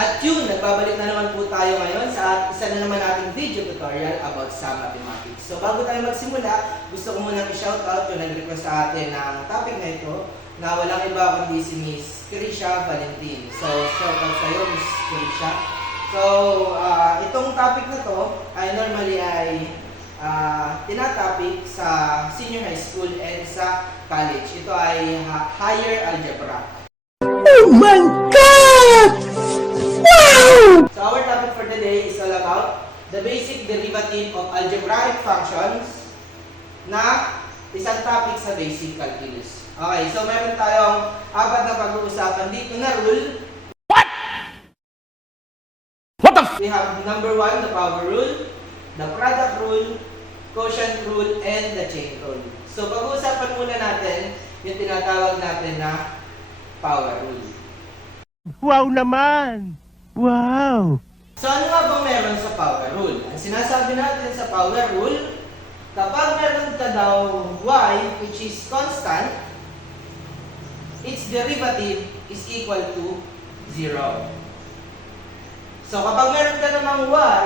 At yun, nagbabalik na naman po tayo ngayon sa isa na naman nating video tutorial about sa mathematics. So bago tayo magsimula, gusto ko munang i-shoutout yung nag-request sa atin ng topic na ito na walang iba kundi si Miss Krisha Valentin. So shoutout sa iyo, Miss Krisha. So itong topic na to ay normally ay tinatopic sa senior high school and sa college. Ito ay higher algebra. Oh my God! Wow! So our topic for today is all about the basic derivative of algebraic functions na isang topic sa basic calculus. Okay, so meron tayong apat na pag-uusapan dito na rule. We have number 1, the power rule, the product rule, quotient rule, and the chain rule. So pag-uusapan muna natin yung tinatawag natin na power rule. Wow naman! Wow! So ano nga bang meron sa power rule? Ang sinasabi natin sa power rule, kapag meron ka daw y which is constant, its derivative is equal to 0. So kapag meron ka namang y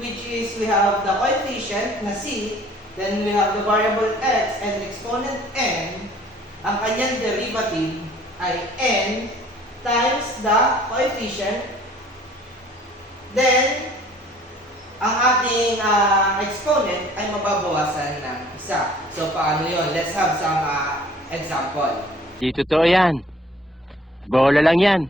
which is we have the coefficient na c, then we have the variable x and exponent n, ang kanyang derivative ay n times the coefficient. Then, ang ating exponent ay mababawasan ng isa. So, paano yun? Let's have some example. Di totoo yan. Bola lang yan.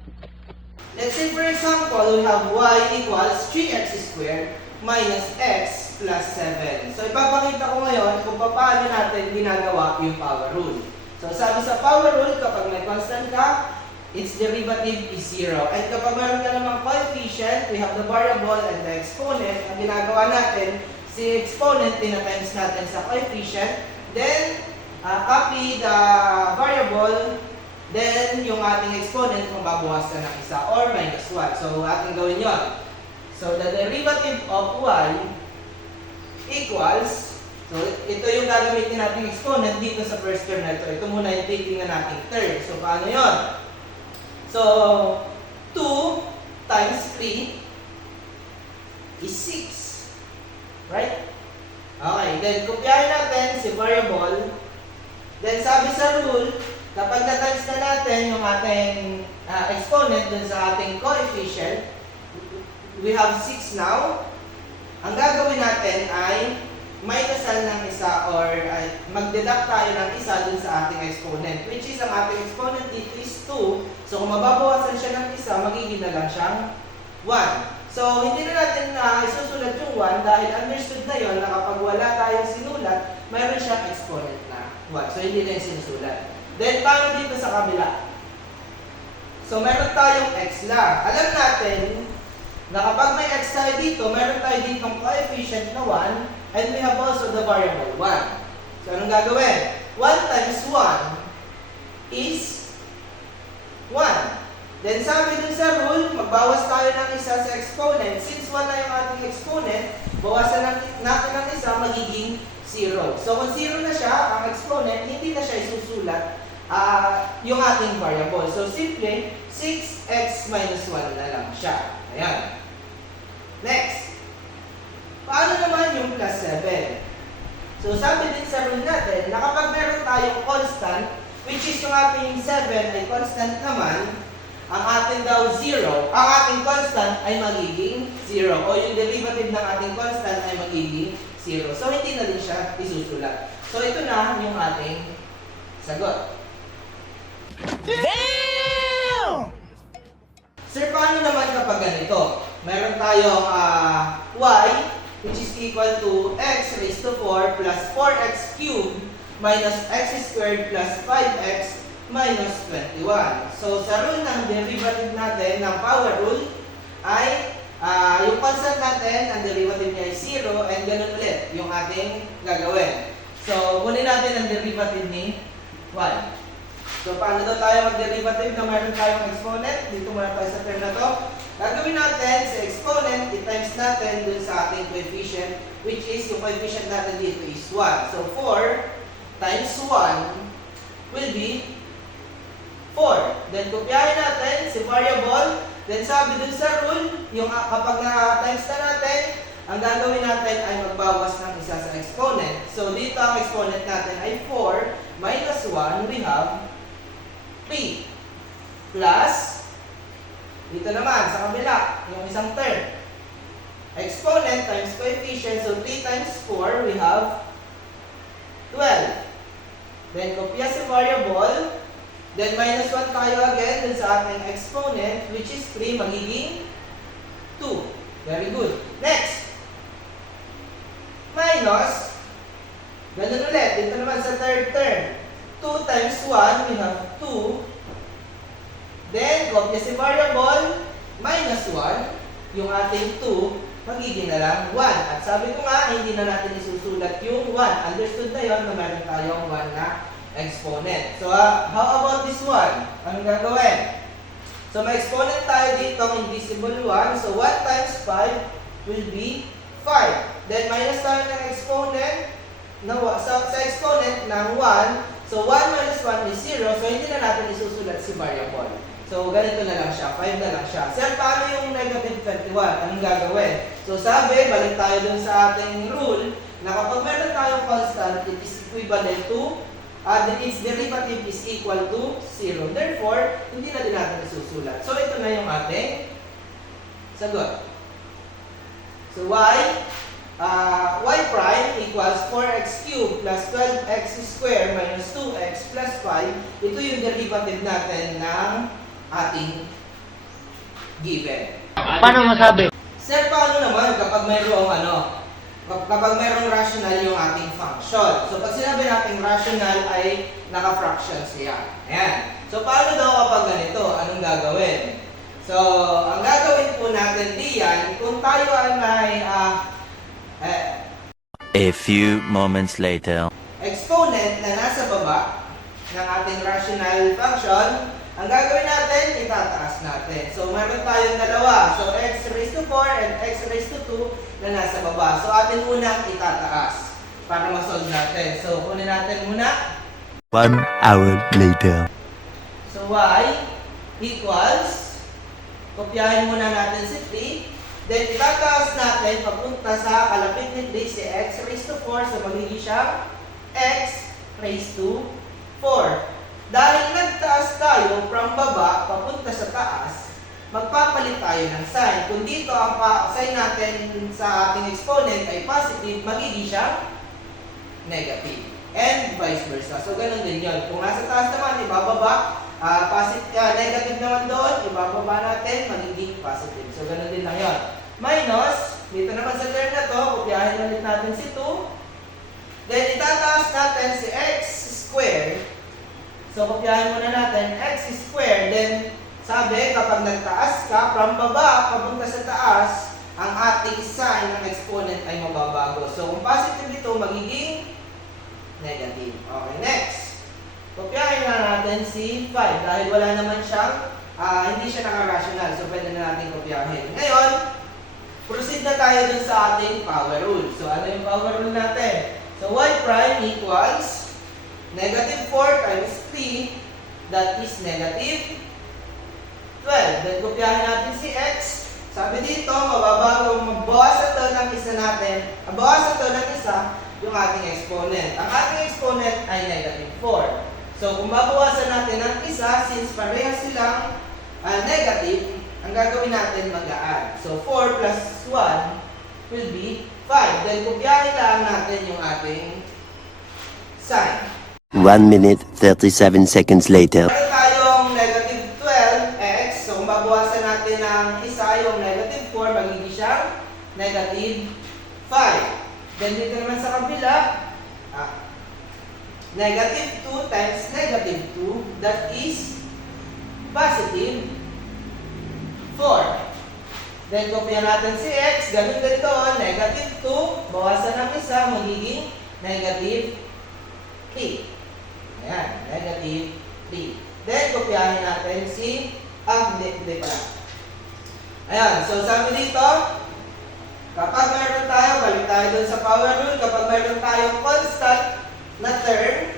Let's say, for example, we have y equals 3x squared minus x plus 7. So, ipapakita ko ngayon kung paano natin ginagawa yung power rule. So, sabi sa power rule, kapag may constant ka, its derivative is 0. At kapag meron ka namang coefficient, we have the variable and the exponent. Ang ginagawa natin, si exponent, tinatimes natin sa coefficient. Then, copy the variable. Then, yung ating exponent, mababawasan ng isa or minus 1. So, ating gawin yon. So, the derivative of y equals, so, ito yung gagamitin nating exponent dito sa first term na ito. Ito muna yung titingnan nating term. So, paano yon? So, 2 times 3 is 6. Right? Okay, then kopyahin natin si variable. Then sabi sa rule, kapag na-times na natin yung ating exponent dun sa ating coefficient, we have 6 now. Ang gagawin natin ay minusan ng isa or mag-deduct tayo ng isa dun sa ating exponent, which is ang ating exponent dito is 2. So kung mababawasan siya ng isa, magiging na lang siyang 1. So hindi na natin isusulat yung 1 dahil understood na yon na kapag wala tayong sinulat, mayroon siyang exponent na 1. So hindi na yung sinusulat. Then paano dito sa kabila? So meron tayong x lang. Alam natin na kapag may x tayo dito, meron tayo ditong coefficient na 1. And we have also the variable 1. So, anong gagawin? 1 times 1 is 1. Then, sabi dun sa rule, magbawas tayo ng isa sa exponent. Since 1 na yung ating exponent, bawasan natin ng isa, magiging 0. So, kung 0 na siya, ang exponent, hindi na siya isusulat yung ating variable. So, simple, 6x minus 1 na lang siya. Ayan. Next. Paano naman yung plus 7? So, sabi din sa rule natin na kapag meron tayong constant, which is yung ating 7 ay constant naman, ang ating daw 0, ang ating constant ay magiging 0. O yung derivative ng ating constant ay magiging 0. So, hindi na din siya isusulat. So, ito na yung ating sagot. Damn! Sir, paano naman kapag ganito? Meron tayong y which is equal to x raised to 4 plus 4x cubed minus x squared plus 5x minus 21. So, sa rule ng derivative natin, ng power rule, ay yung constant natin, ang derivative niya ay 0, and ganun ulit yung ating gagawin. So, kunin natin ang derivative ni y. So, paano daw tayo mag-derivative na meron tayong exponent? Dito muna tayo sa term na to. Gagawin natin sa exponent, i-times natin dun sa ating coefficient, which is yung coefficient natin dito is 1. So, 4 times 1 will be 4. Then, kopyahin natin si variable Then sabi dun sa rule, yung kapag na-times na natin, ang gagawin natin ay magbawas ng isa sa exponent. So dito ang exponent natin ay 4 minus 1, we have 3. Plus, dito naman sa kabila, yung isang term. Exponent times coefficient, so 3 times 4, we have 12. Then kopya sa variable, then minus 1 tayo again dun sa ating exponent, which is 3, magiging 2. Very good. Next, minus, ganun ulit, dito naman sa third term. 2 times 1, we have 2. Then, kopya si variable, minus 1, yung ating 2, magiging na lang 1. At sabi ko nga, hindi na natin isusulat yung 1. Understood na yon na meron tayong 1 na exponent. So, how about this one? Anong gagawin? So, may exponent tayo dito, invisible 1. So, 1 times 5 will be 5. Then, minus tayo ng exponent, sa exponent ng 1. So, 1 minus 1 is 0. So, hindi na natin isusulat si variable. So, ganito na lang siya. 5 na lang siya. Sir, paano yung negative 21? Anong gagawin? So, sabi, balik tayo dun sa ating rule na kapag meron tayong constant, it is equivalent to, its derivative is equal to 0. Therefore, hindi na din natin isusulat. So, ito na yung ating sagot. So, y prime equals 4x cubed plus 12x squared minus 2x plus 5. Ito yung derivative natin ng ating given. Paano masabi? Sir, paano naman kapag kapag mayroong rational yung ating function? So, pag sinabi natin rational ay naka-fractions siya. Ayan. So, paano daw kapag ganito? Anong gagawin? So, ang gagawin po natin diyan, kung tayo ay may A few moments later. exponent na nasa baba ng ating rational function, ang gagawin natin, itataas natin. So, meron tayong dalawa. So, x raised to 4 and x raised to 2 na nasa baba. So, atin muna itataas para masolve natin. So, kunin natin muna. 1 hour later. So, y equals, kopyahin muna natin si 3. Then, itataas natin papunta sa kalapit ni 3 si x raised to 4. So, magiging siya x raised to 4. Dahil nagtaas tayo from baba papunta sa taas, magpapalit tayo ng sign. Kung dito ang sign natin sa ating exponent ay positive, magiging siya negative. And vice versa. So, ganun din yun. Kung nasa taas naman, ibababa, negative naman doon, ibababa natin, magiging positive. So, ganun din lang yun. Minus, dito naman sa term na to, kopyahin ulit natin si 2. Then, itataas natin si x squared. So, kopyahin muna natin x squared. Then, sabi, kapag nagtaas ka, from baba, papunta sa taas, ang ating sign ng exponent ay mababago. So, kung positive dito, magiging negative. Okay, next. Kopyahin na natin si 5 dahil wala naman siyang, hindi siya naka-rational. So, pwede na natin kopyahin. Ngayon, proceed na tayo dun sa ating power rule. So, ano yung power rule natin? So, y prime equals negative 4 times 3, that is negative 12. Then, kopyahin natin si x. Sabi dito, magbawasan to ng isa natin, bawasan to ng isa, yung ating exponent. Ang ating exponent ay negative 4. So, kung babawasan natin ng isa, since parehas silang negative, ang gagawin natin mag-add. So, 4 plus 1 will be 5. Then, kopyahin lang natin yung ating sign. 1 minute 37 seconds later. Meron tayong negative 12x. So, kung babawasan natin ng isa yung negative 4, magiging siyang negative 5. Then, dito naman sa kabila, negative 2 times negative 2, that is positive 4. Then, kopya natin si x. Ganun din doon, negative 2, bawasan ng isa, magiging negative 3. Ayan, negative 3. Then, kopyahin natin si, hindi pala. Ayan, so sabi dito, kapag meron tayo, balik tayo dun sa power rule, kapag meron tayong constant na term,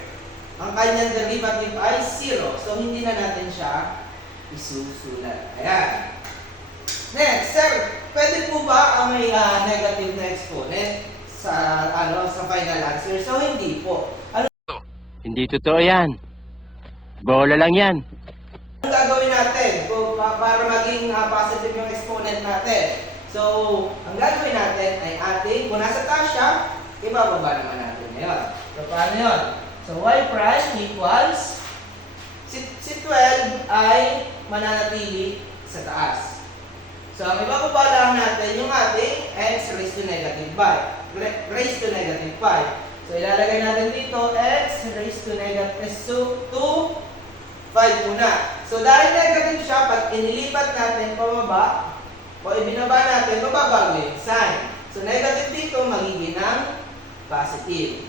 ang kanyang derivative ay 0. So, hindi na natin siya isusulat. Ayan. Next, sir, pwede po ba ang may negative na exponent sa final answer? So, hindi po. Ano Hindi totoo yan. Bola lang yan. ang gagawin natin para maging positive yung exponent natin? So, ang gagawin natin ay ating, kung nasa taas siya, ibababa naman natin ngayon. So, paano yun? So, y prime equals, si 12 ay mananatili sa taas. So, ang ibababa lang natin yung ating x raised to negative 5. Raised to negative 5. So, ilalagay natin dito x raised to negative 5 muna. So, dahil negative siya, pag inilipat natin pababa, o ibinaba natin, mababago yung sign. So, negative dito, magiging ng positive.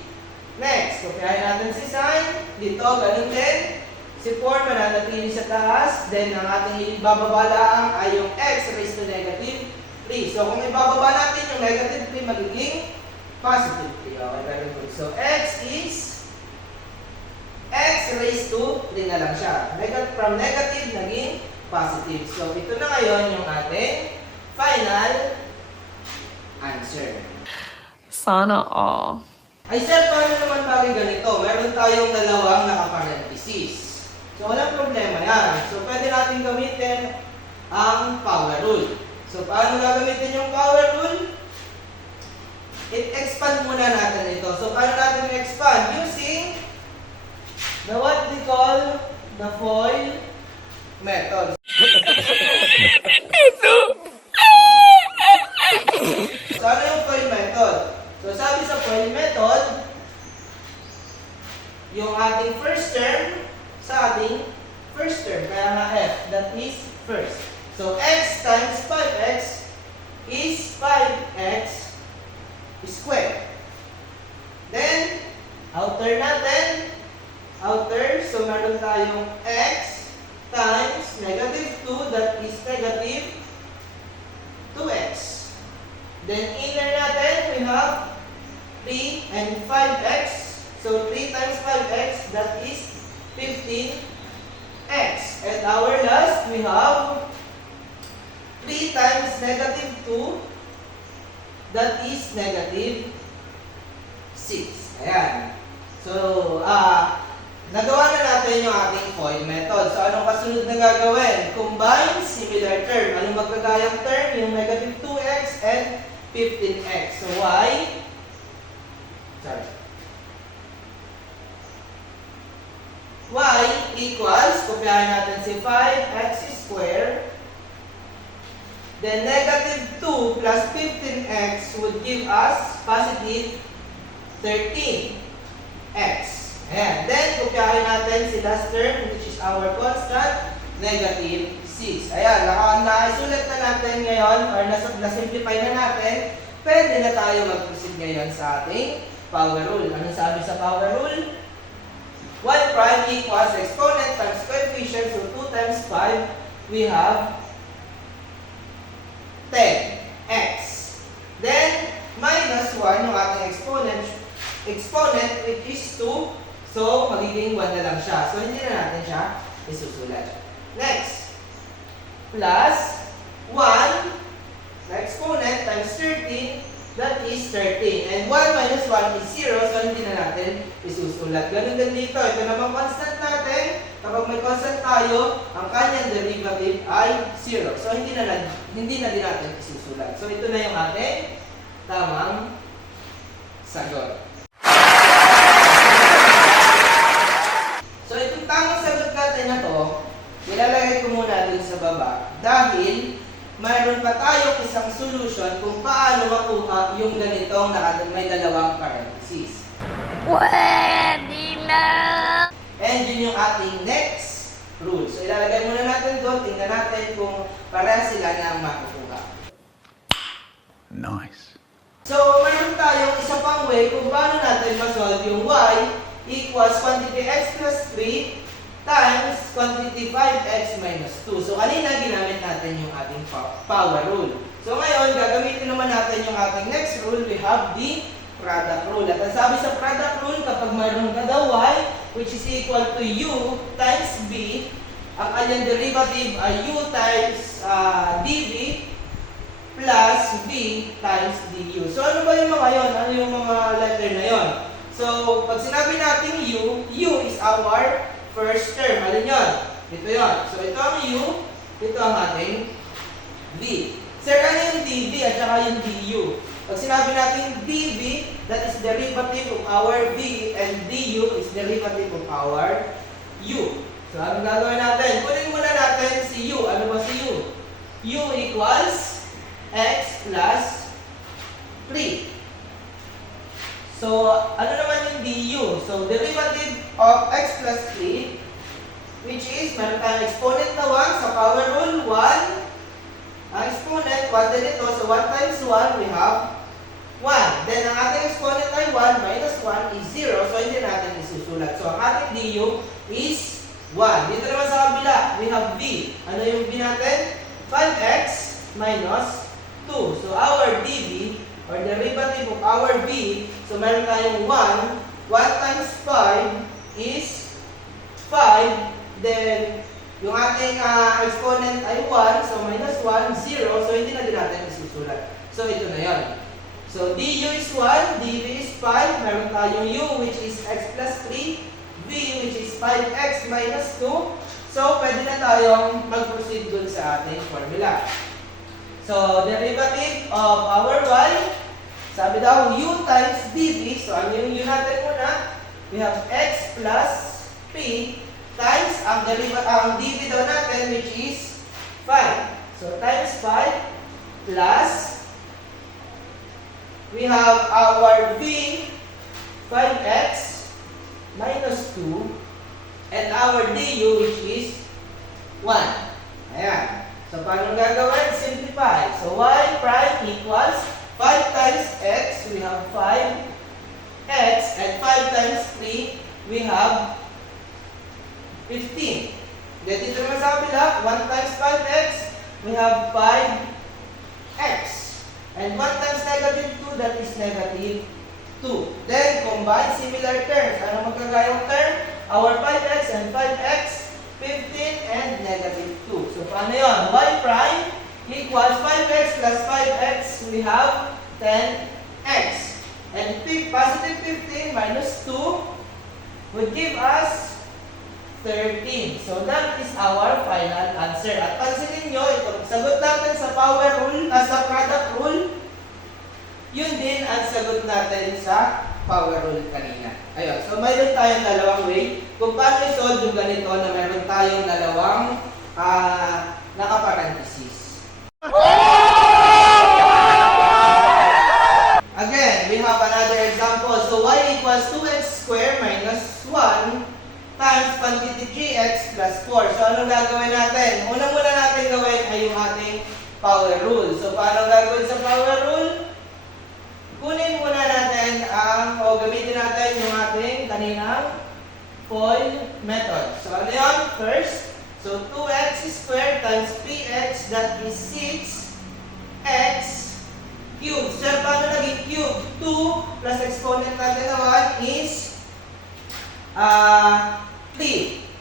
Next, kopyahin natin si sign. Dito, ganun din. Si 4 mananatili sa taas. Then, ang ating ibababa lang ay yung x raised to negative 3. So, kung ibababa natin yung negative 3, magiging positive 3. Okay, very good. So, x is x raised to 3 na lang siya. From negative, naging positive. So, ito na ngayon yung ating final answer. Sana all. Ay, sir, paano naman bagay ganito? Meron tayong dalawang nakaparenthesis. So, walang problema yan. So, pwede natin gamitin ang power rule. So, paano gagamitin yung power rule? I-expand muna natin ito. So, paano natin i-expand? Using the what we call the FOIL method. So, ano yung FOIL method? So, sabi sa FOIL method, yung ating first term sa ating first term. Kaya nga f, that is first. So, x times 5x is 5x squared. Then, outer natin, outer, so meron tayong x times negative 2, that is negative 2x. Then, inner natin, we have 3 and 5x. So, 3 times 5x, that is 15x. And our last, we have 3 times negative 2, that is negative 6. Ayan. So, nagawa na natin yung ating FOIL method. So, anong kasunod na gagawin? Combine similar term. Anong magkagayang term? Yung negative 2x and 15x. So, y equals, kopyahin natin si 5x squared, then negative 2 plus 15x would give us positive 13x. Ayan. Then, kopyahin natin si last term, which is our constant, negative 6. Ayan, naisulat na natin ngayon, or nasimplify na natin, pwede na tayo mag-proceed ngayon sa ating power rule. Anong sabi sa power rule? y prime equals exponent times coefficient, so 2 times 5, we have 10x. Then, minus 1 yung ating exponent, which is 2, so magiging 1 na lang siya. So, hindi na natin siya isusulat. Next, plus 1 na exponent times 13, that is 13. And 1 minus 1 is 0, so hindi na natin isusulat. Ganun din dito. Ito naman constant natin. Kapag may constant tayo, ang kanyang derivative ay 0. So hindi na din natin isusulat. So ito na yung ating tamang sagot. So itong tamang sagot natin na to, ilalagay ko muna dun sa baba. Dahil mayroon pa tayong isang solution kung paano makuha yung ganitong may dalawang parentheses. Pwede na! And yun yung ating next rule. So ilalagay muna natin doon, tingnan natin kung pareha sila na makukuha. Nice. So mayroon tayong isa pang way kung paano natin masolve yung y equals quantity x plus 3 times quantity 5x minus 2. So, kanina ginamit natin yung ating power rule. So, ngayon, gagamitin naman natin yung ating next rule. We have the product rule. At ang sabi sa product rule, kapag mayroon ka daw y, which is equal to u times b, ang kanyang derivative ay u times dv plus v times du. So ano ba yung mga yon? Ano yung mga letter na yon? So pag sinabi natin u is our first term. Alin yun? Ito yon. So ito ang u, ito ang ating v. Sir, ano yung dv at saka yung du? Pag sinabi natin dv, that is derivative of our v, and du is derivative of our u. So anong gagawin natin? Kunin muna natin si u. Ano ba si u? u equals x plus 3. So, ano naman yung du? So, derivative of x plus 3, which is, meron tayong exponent na 1 sa power rule, 1. Ang exponent, 1 din ito. So, 1 times 1, we have 1. Then, ang ating exponent ay 1 minus 1 is 0. So, hindi natin isusulat. So, ang ating du is 1. Dito naman sa kabila, we have v. Ano yung v natin? 5x minus 2. So, our dv, or derivative of our v, so meron tayong 1. 1 times 5 is 5. Then, yung ating exponent ay 1. So, minus 1, 0. So, hindi na din natin isusulat. So, ito na yun. So, du is 1, dv is 5. Meron tayong u, which is x plus 3. V, which is 5x minus 2. So, pwede na tayong mag-proceed dun sa ating formula. So, derivative of our y, sabi daw, u times dv. So, ano yung u natin muna? We have x plus p times ang dv daw natin, which is 5. So, times 5 plus, we have our v, 5x minus 2, and our du, which is 1. Ayan. So, paano gagawin? Simplify. So, y prime equals 5 times x, we have 5x, and 5 times 3, we have 15. Then, dito naman sa kabila, 1 times 5x, we have 5x. And 1 times negative 2, that is negative 2. Then, combine similar terms. Ano magkagayong term? Our 5x and 5x, 15 and negative 2. So, paano yun? Y prime equals 5x plus 5x, we have 10x. And positive 15 minus 2 would give us 13. So, that is our final answer. At pansinin nyo, itong sagot natin sa power rule, sa product rule, yun din ang sagot natin sa power rule kanina. Ayun. So, mayroon tayong dalawang way kung paano i-solve yung ganito na mayroon tayong dalawang nakaparenthesis. Again, we have another example. So, y equals 2x squared minus 1 times quantity 3x plus 4. So, anong gagawin natin? Unang muna natin gawin ay yung ating power rule. So, paano gagawin sa power rule? Kunin muna natin gamitin natin yung ating kaninang FOIL method. So, ano yun? First, so 2x squared times 3x, that is 6x cubed. Sir, paano naging cube? 2 plus exponent natin naman is 3.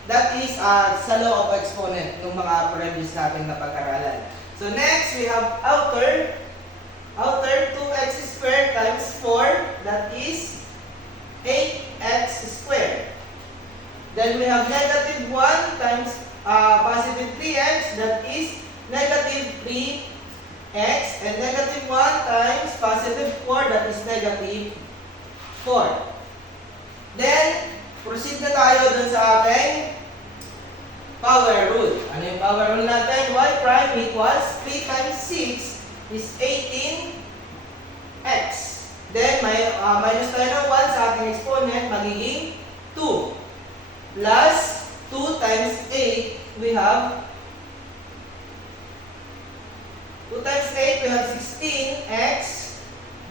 That is sa law of exponent ng mga previous natin na pag-aralan. So, next, we have outer 2x squared times 4, that is 8x squared. Then we have negative 1 times positive 3x, that is negative 3x, and negative 1 times positive 4, that is negative 4. Then, proceed na tayo dun sa ating power rule. Ano yung power rule natin? Y prime equals 3 times 6 is 18x. Then, minus tayo ng 1 sa ating exponent, magiging 2. Plus 2 times 8, we have 2 times 8, we have 16x.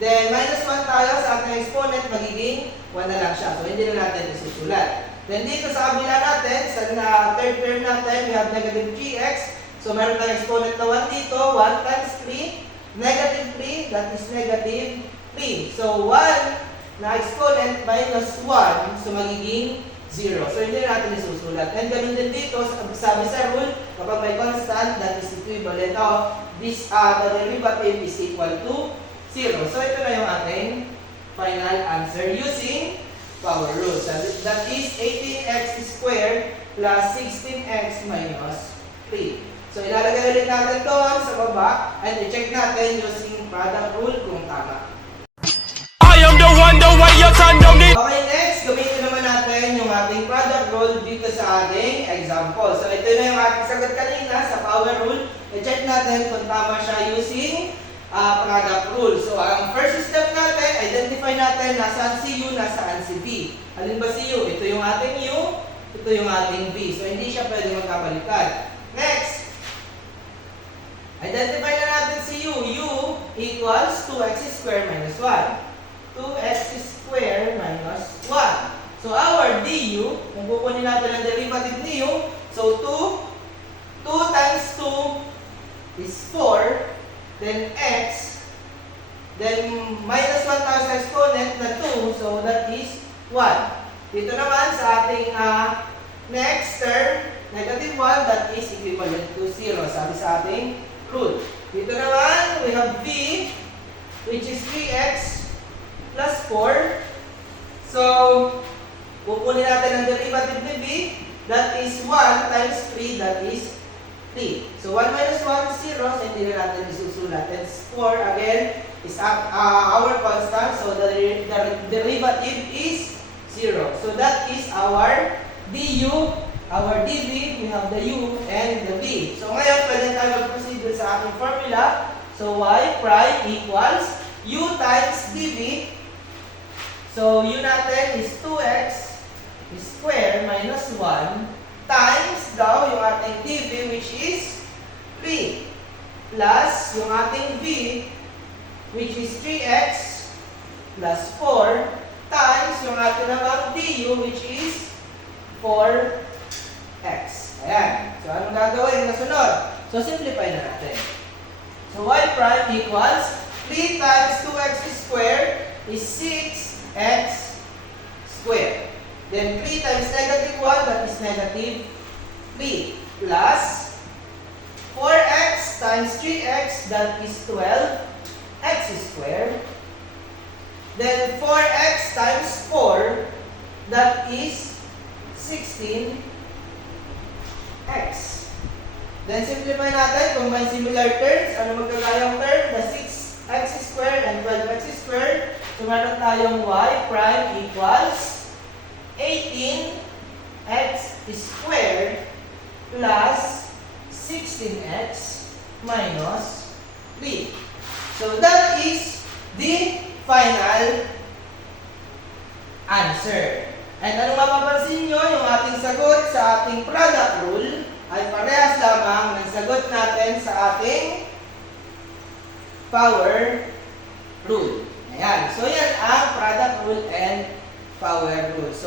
Then, minus 1 tayo sa ating exponent, magiging 1 na lang siya. So, hindi na natin isusulat. Then, dito sa kabila natin, sa third term natin, we have negative 3x. So, meron tayong exponent na 1 dito. 1 times 3, negative 3, that is negative 3. So, 1 na exponent minus 1, so magiging 0. So, hindi natin isusulat. And ganun din dito, sabi sa rule, kapag may constant, that is equivalent of this, the derivative is equal to 0. So, ito na yung ating final answer using power rule. So, that is 18x squared plus 16x minus 3. So, ilalagay ulit natin doon sa baba and i-check natin using product rule kung tama. I am the one, the way your son don't need. Okay, next, gamitin naman natin yung ating product rule dito sa ating example. So, ito na yung ating sagot kanina sa power rule. I-check natin kung tama siya using product rule. So, ang first step natin, identify natin nasaan si U, nasaan si V. Alin ba si U? Ito yung ating U, ito yung ating V. So, hindi siya pwede magkabaliktad. Next, identify na natin si U. U equals 2x squared minus 1. 2x squared minus 1. So, our du, kung kukunin natin ang derivative ni U, so 2 times 2 is 4, then x, then minus 1 times exponent na 2, so that is 1. Dito naman sa ating next term, negative 1, that is equivalent to 0, sabi sa ating rule. Dito naman, we have v, which is 3x plus 4. So, kukunin natin ang derivative ni v, that is 1 times 3, that is 3. So, 1 minus 1 is 0, so hindi na natin isusulat. And 4, again, is our constant, so the derivative is 0. So, that is our du, our dv, we have the u and the v. So, ngayon, pwede tayo mag-proceed sa ating formula. So, y prime equals u times dv. So, u natin is 2x squared minus 1 times daw yung ating dv, which is 3, plus yung ating v, which is 3x plus 4 times yung ating namang du, which is 4x. Ayan. So, anong gagawin? Nasunod. So, simplify na natin. So, y prime equals 3 times 2x squared is 6x squared. Then, 3 times negative 1, that is negative 3. Plus 4x times 3x, that is 12x squared. Then, 4x times 4, that is 16x. Then, simplify natin, combine similar terms. Ano magkakayang term? The 6x squared and 12x squared. So, meron tayong y prime equals 18x squared plus 16x minus 3. So, that is the final answer. And ano mapapansin nyo, yung ating sagot sa ating product rule ay parehas lamang ng sagot natin sa ating power rule. Ayan. So, yan ang product rule and power rule. So,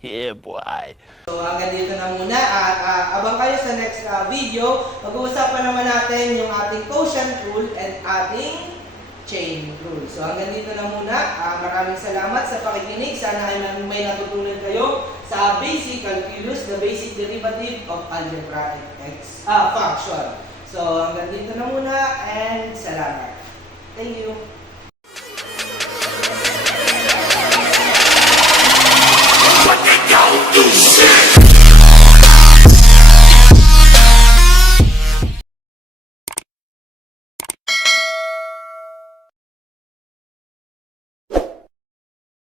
Yeah, boy. So, hanggang dito na muna at abang kayo sa next video. Mag-uusapan naman natin yung ating quotient rule and ating chain rule. So, hanggang dito na muna. Maraming salamat sa pakikinig. Sana ay may natutunan kayo sa basic calculus, the basic derivative of algebraic function. So, hanggang dito na muna and salamat. Thank you.